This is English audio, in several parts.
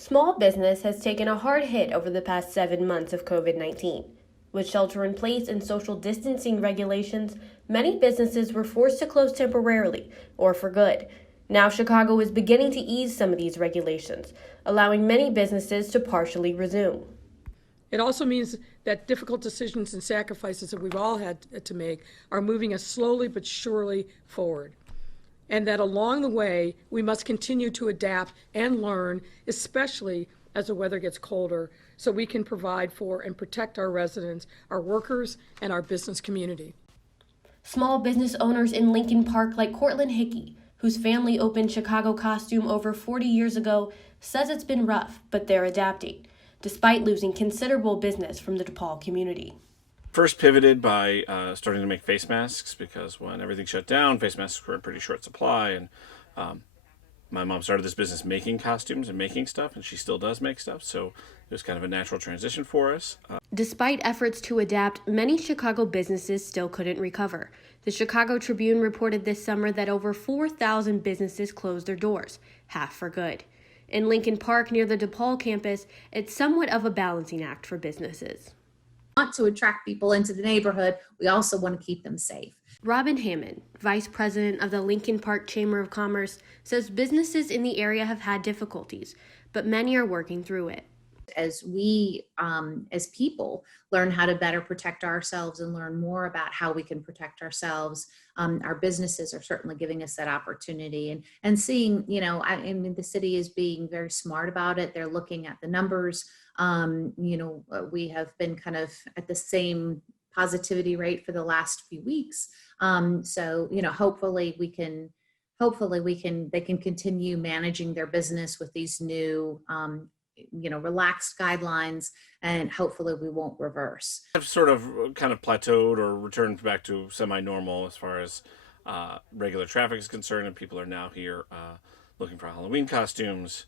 Small business has taken a hard hit over the past 7 months of COVID-19. With shelter in place and social distancing regulations, many businesses were forced to close temporarily or for good. Now Chicago is beginning to ease some of these regulations, allowing many businesses to partially resume. It also means that difficult decisions and sacrifices that we've all had to make are moving us slowly but surely forward. And that along the way, we must continue to adapt and learn, especially as the weather gets colder, so we can provide for and protect our residents, our workers, and our business community. Small business owners in Lincoln Park like Cortland Hickey, whose family opened Chicago Costume over 40 years ago, says it's been rough, but they're adapting, despite losing considerable business from the DePaul community. First pivoted by starting to make face masks, because when everything shut down, face masks were in pretty short supply, and my mom started this business making costumes and making stuff, and she still does make stuff, so it was kind of a natural transition for us. Despite efforts to adapt, many Chicago businesses still couldn't recover. The Chicago Tribune reported this summer that over 4,000 businesses closed their doors, half for good. In Lincoln Park, near the DePaul campus, it's somewhat of a balancing act for businesses. We want to attract people into the neighborhood. We also want to keep them safe. Robin Hammond, vice president of the Lincoln Park Chamber of Commerce, says businesses in the area have had difficulties, but many are working through it. As we, as people, learn how to better protect ourselves and learn more about how we can protect ourselves, our businesses are certainly giving us that opportunity. And seeing, the city is being very smart about it. They're looking at the numbers. We have been kind of at the same positivity rate for the last few weeks. Hopefully they can continue managing their business with these new relaxed guidelines, and hopefully we won't reverse. I've sort of kind of plateaued or returned back to semi-normal as far as regular traffic is concerned, and people are now here looking for Halloween costumes.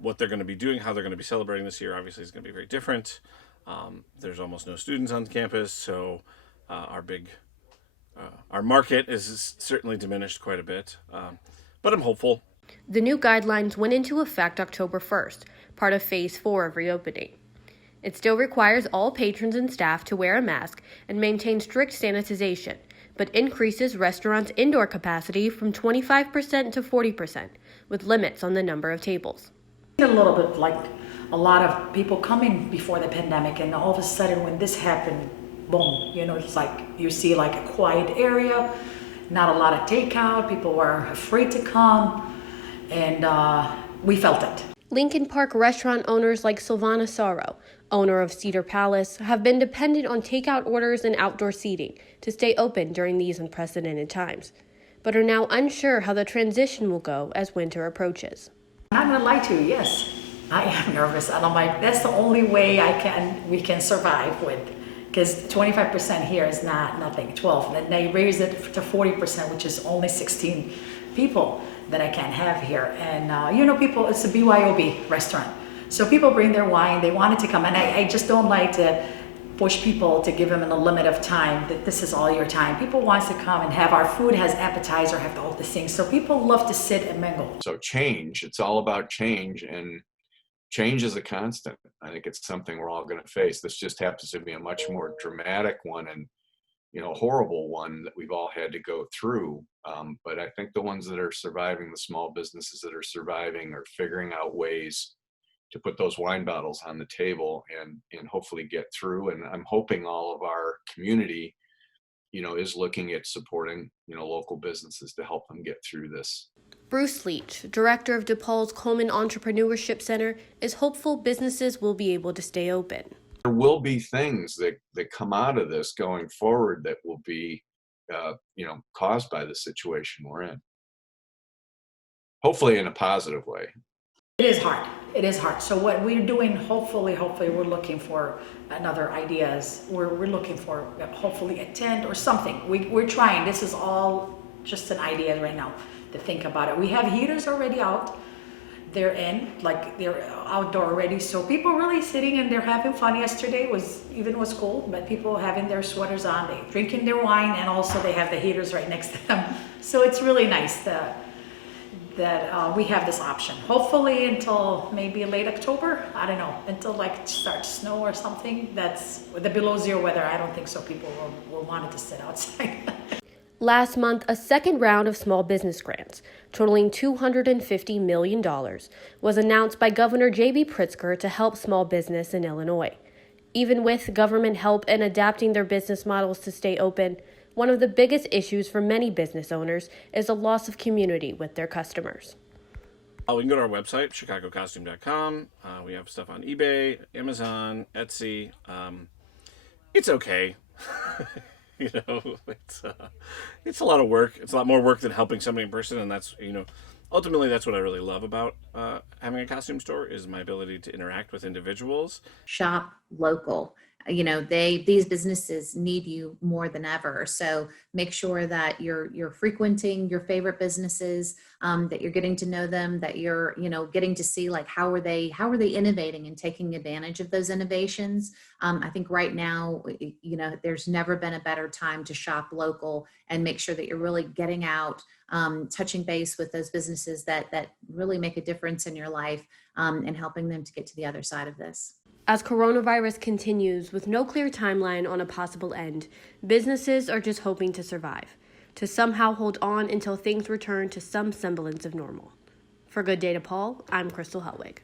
What they're going to be doing, how they're going to be celebrating this year, obviously is going to be very different. There's almost no students on campus, so our market is certainly diminished quite a bit, but I'm hopeful. The new guidelines went into effect October 1st, part of Phase 4 of reopening. It still requires all patrons and staff to wear a mask and maintain strict sanitization, but increases restaurants' indoor capacity from 25% to 40%, with limits on the number of tables. A little bit like a lot of people coming before the pandemic, and all of a sudden when this happened, boom, it's like you see like a quiet area, not a lot of takeout, people were afraid to come, and we felt it. Lincoln Park restaurant owners like Silvana Sorrow, owner of Cedar Palace, have been dependent on takeout orders and outdoor seating to stay open during these unprecedented times, but are now unsure how the transition will go as winter approaches. I'm not gonna lie to you, yes, I am nervous, and I'm like, that's the only way we can survive with, because 25% here is nothing, 12, and then they raise it to 40%, which is only 16 people that I can't have here. And people, it's a BYOB restaurant, so people bring their wine, they wanted to come, and I just don't like to push people to give them a limit of time, that this is all your time. People want to come and have our food, has appetizer, have all the things, so people love to sit and mingle. So change, it's all about change, and change is a constant. I think it's something we're all going to face. This just happens to be a much more dramatic one and horrible one that we've all had to go through. But I think the ones that are surviving, the small businesses that are surviving, are figuring out ways to put those wine bottles on the table and hopefully get through. And I'm hoping all of our community, is looking at supporting, local businesses to help them get through this. Bruce Leach, director of DePaul's Coleman Entrepreneurship Center, is hopeful businesses will be able to stay open. There will be things that come out of this going forward that will be, caused by the situation we're in. Hopefully in a positive way. It is hard. It is hard. So what we're doing, hopefully we're looking for another ideas. We're looking for hopefully a tent or something. We're trying. This is all just an idea right now to think about it. We have heaters already out. They're outdoor already. So people really sitting and they're having fun. Yesterday was cold, but people having their sweaters on, they drinking their wine, and also they have the heaters right next to them. So it's really nice. that we have this option. Hopefully until maybe late October, I don't know, until like starts snow or something. That's with the below zero weather. I don't think so people will want it to sit outside. Last month, a second round of small business grants, totaling $250 million, was announced by Governor J.B. Pritzker to help small business in Illinois. Even with government help in adapting their business models to stay open, one of the biggest issues for many business owners is the loss of community with their customers. We can go to our website, chicagocostume.com. We have stuff on eBay, Amazon, Etsy. It's okay. It's a lot of work. It's a lot more work than helping somebody in person, and that's, ultimately that's what I really love about having a costume store is my ability to interact with individuals. Shop local. These businesses need you more than ever. So make sure that you're frequenting your favorite businesses, that you're getting to know them, that you're, getting to see like how are they innovating and taking advantage of those innovations. I think right now, there's never been a better time to shop local and make sure that you're really getting out, touching base with those businesses that really make a difference in your life, and helping them to get to the other side of this. As coronavirus continues with no clear timeline on a possible end, businesses are just hoping to survive, to somehow hold on until things return to some semblance of normal. For Good Day to Paul, I'm Crystal Helwig.